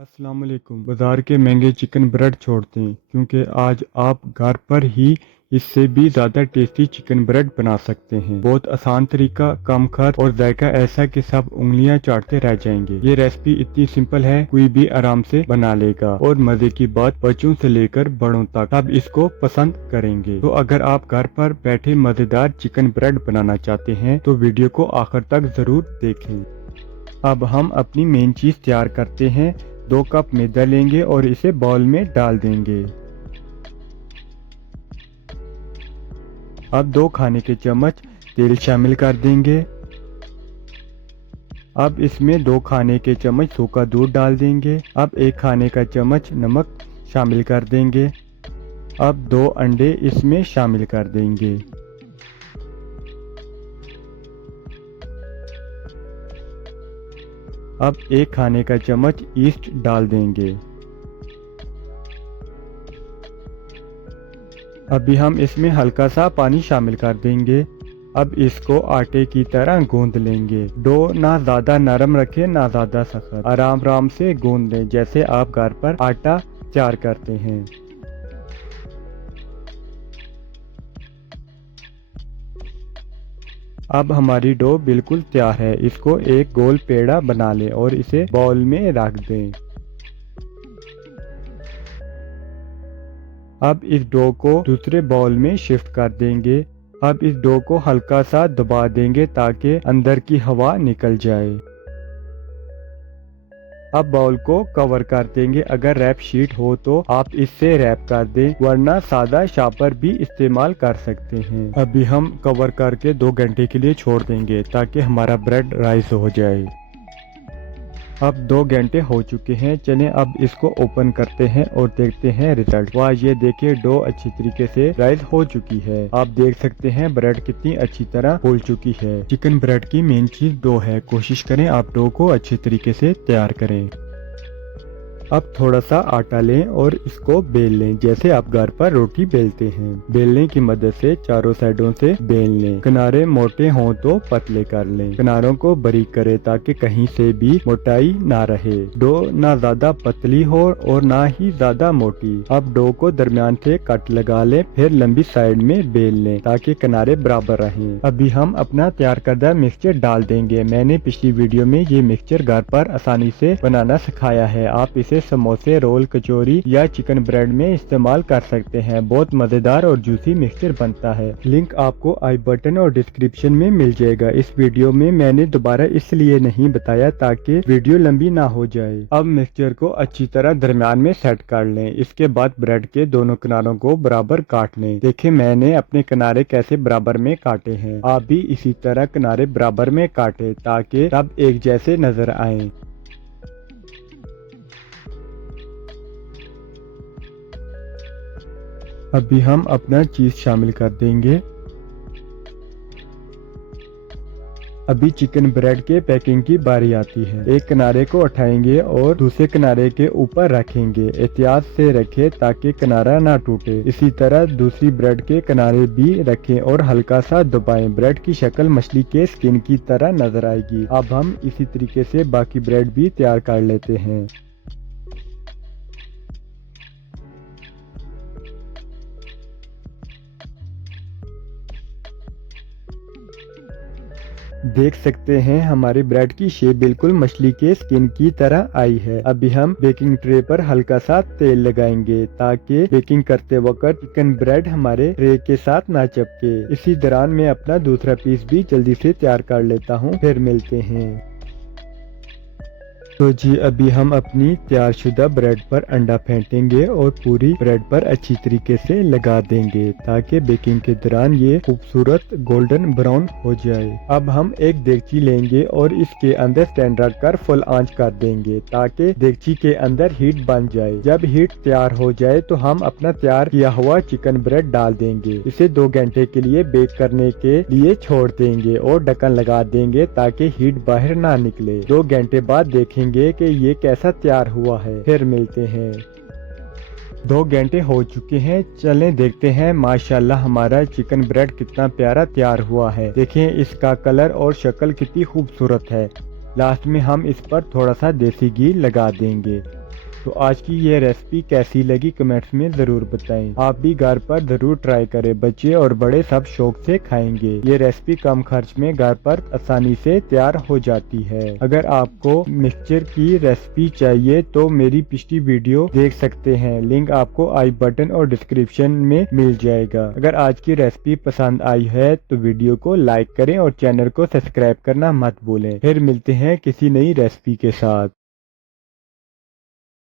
अस्सलाम वालेकुम। बाजार के महंगे चिकन ब्रेड छोड़ दें क्योंकि आज आप घर पर ही इससे भी ज़्यादा टेस्टी चिकन ब्रेड बना सकते हैं। बहुत आसान तरीका, कम खर्च और जायका ऐसा कि सब उंगलियां चाटते रह जाएंगे। ये रेसिपी इतनी सिंपल है, कोई भी आराम से बना लेगा और मजे की बात, बच्चों से लेकर बड़ों तक सब इसको पसंद करेंगे। तो अगर आप घर पर बैठे मजेदार चिकन ब्रेड बनाना चाहते हैं तो वीडियो को आखिर तक जरूर देखें। अब हम अपनी मेन चीज तैयार करते हैं। 2 कप मैदा लेंगे और इसे बाउल में डाल देंगे। अब 2 खाने के चम्मच तेल शामिल कर देंगे। अब इसमें 2 खाने के चम्मच सूखा दूध डाल देंगे। अब 1 खाने का चम्मच नमक शामिल कर देंगे। अब 2 अंडे इसमें शामिल कर देंगे। अब 1 खाने का चम्मच ईस्ट डाल देंगे। अभी हम इसमें हल्का सा पानी शामिल कर देंगे। अब इसको आटे की तरह गूंद लेंगे। डो ना ज्यादा नरम रखें ना ज्यादा सख्त, आराम आराम से गूंद लें जैसे आप घर पर आटा तैयार करते हैं। अब हमारी डो बिल्कुल तैयार है। इसको एक गोल पेड़ा बना लें और इसे बाउल में रख दें। अब इस डो को दूसरे बाउल में शिफ्ट कर देंगे। अब इस डो को हल्का सा दबा देंगे ताकि अंदर की हवा निकल जाए। अब बाउल को कवर कर देंगे। अगर रैप शीट हो तो आप इससे रैप कर दें, वरना सादा शापर भी इस्तेमाल कर सकते हैं। अभी हम कवर करके 2 घंटे के लिए छोड़ देंगे ताकि हमारा ब्रेड राइस हो जाए। अब 2 घंटे हो चुके हैं। चलें अब इसको ओपन करते हैं और देखते हैं रिजल्ट। वाह, ये देखिए डो अच्छी तरीके से राइस हो चुकी है। आप देख सकते हैं ब्रेड कितनी अच्छी तरह फूल चुकी है। चिकन ब्रेड की मेन चीज डो है। कोशिश करें आप डो को अच्छी तरीके से तैयार करें। अब थोड़ा सा आटा लें और इसको बेल लें जैसे आप घर पर रोटी बेलते हैं। बेलने की मदद से चारों साइडों से बेल लें। किनारे मोटे हों तो पतले कर लें। किनारों को बारीक करें ताकि कहीं से भी मोटाई ना रहे। डो ना ज्यादा पतली हो और ना ही ज्यादा मोटी। अब डो को दरमियान से कट लगा लें, फिर लंबी साइड में बेल लें ताकि किनारे बराबर रहें। अभी हम अपना तैयार करदा मिक्सचर डाल देंगे। मैंने पिछली वीडियो में ये मिक्सचर घर पर आसानी से बनाना सिखाया है। आप इसे समोसे, रोल, कचौरी या चिकन ब्रेड में इस्तेमाल कर सकते हैं। बहुत मजेदार और जूसी मिक्सचर बनता है। लिंक आपको आई बटन और डिस्क्रिप्शन में मिल जाएगा। इस वीडियो में मैंने दोबारा इसलिए नहीं बताया ताकि वीडियो लंबी ना हो जाए। अब मिक्सचर को अच्छी तरह दरमियान में सेट कर लें। इसके बाद ब्रेड के दोनों किनारों को बराबर काट लें। देखिए मैंने अपने किनारे कैसे बराबर में काटे हैं। आप भी इसी तरह किनारे बराबर में काटे ताकि सब एक जैसे नजर आए। अभी हम अपना चीज शामिल कर देंगे। अभी चिकन ब्रेड के पैकिंग की बारी आती है। एक किनारे को उठाएंगे और दूसरे किनारे के ऊपर रखेंगे। एहतियात से रखें ताकि किनारा ना टूटे। इसी तरह दूसरी ब्रेड के किनारे भी रखें और हल्का सा दबाएं। ब्रेड की शक्ल मछली के स्किन की तरह नजर आएगी। अब हम इसी तरीके से बाकी ब्रेड भी तैयार कर लेते हैं। देख सकते हैं हमारी ब्रेड की शेप बिल्कुल मछली के स्किन की तरह आई है। अभी हम बेकिंग ट्रे पर हल्का सा तेल लगाएंगे ताकि बेकिंग करते वक्त चिकन ब्रेड हमारे ट्रे के साथ ना चिपके। इसी दौरान मैं अपना दूसरा पीस भी जल्दी से तैयार कर लेता हूँ, फिर मिलते हैं। तो जी अभी हम अपनी तैयारशुदा ब्रेड पर अंडा फेंटेंगे और पूरी ब्रेड पर अच्छी तरीके से लगा देंगे ताकि बेकिंग के दौरान ये खूबसूरत गोल्डन ब्राउन हो जाए। अब हम एक देगची लेंगे और इसके अंदर स्टैंड रखकर फुल आंच कर देंगे ताकि देगची के अंदर हीट बन जाए। जब हीट तैयार हो जाए तो हम अपना तैयार किया हुआ चिकन ब्रेड डाल देंगे। इसे 2 घंटे के लिए बेक करने के लिए छोड़ देंगे और ढक्कन लगा देंगे ताकि हीट बाहर ना निकले। 2 घंटे बाद देखेंगे कि ये कैसा तैयार हुआ है, फिर मिलते हैं। 2 घंटे हो चुके हैं। चलें देखते हैं माशाल्लाह हमारा चिकन ब्रेड कितना प्यारा तैयार हुआ है। देखें इसका कलर और शक्ल कितनी खूबसूरत है। लास्ट में हम इस पर थोड़ा सा देसी घी लगा देंगे। तो आज की ये रेसिपी कैसी लगी कमेंट्स में जरूर बताएं। आप भी घर पर जरूर ट्राई करें, बच्चे और बड़े सब शौक से खाएंगे। ये रेसिपी कम खर्च में घर पर आसानी से तैयार हो जाती है। अगर आपको मिक्सचर की रेसिपी चाहिए तो मेरी पिछली वीडियो देख सकते हैं, लिंक आपको आई बटन और डिस्क्रिप्शन में मिल जाएगा। अगर आज की रेसिपी पसंद आई है तो वीडियो को लाइक करें और चैनल को सब्सक्राइब करना मत भूलें। फिर मिलते हैं किसी नई रेसिपी के साथ।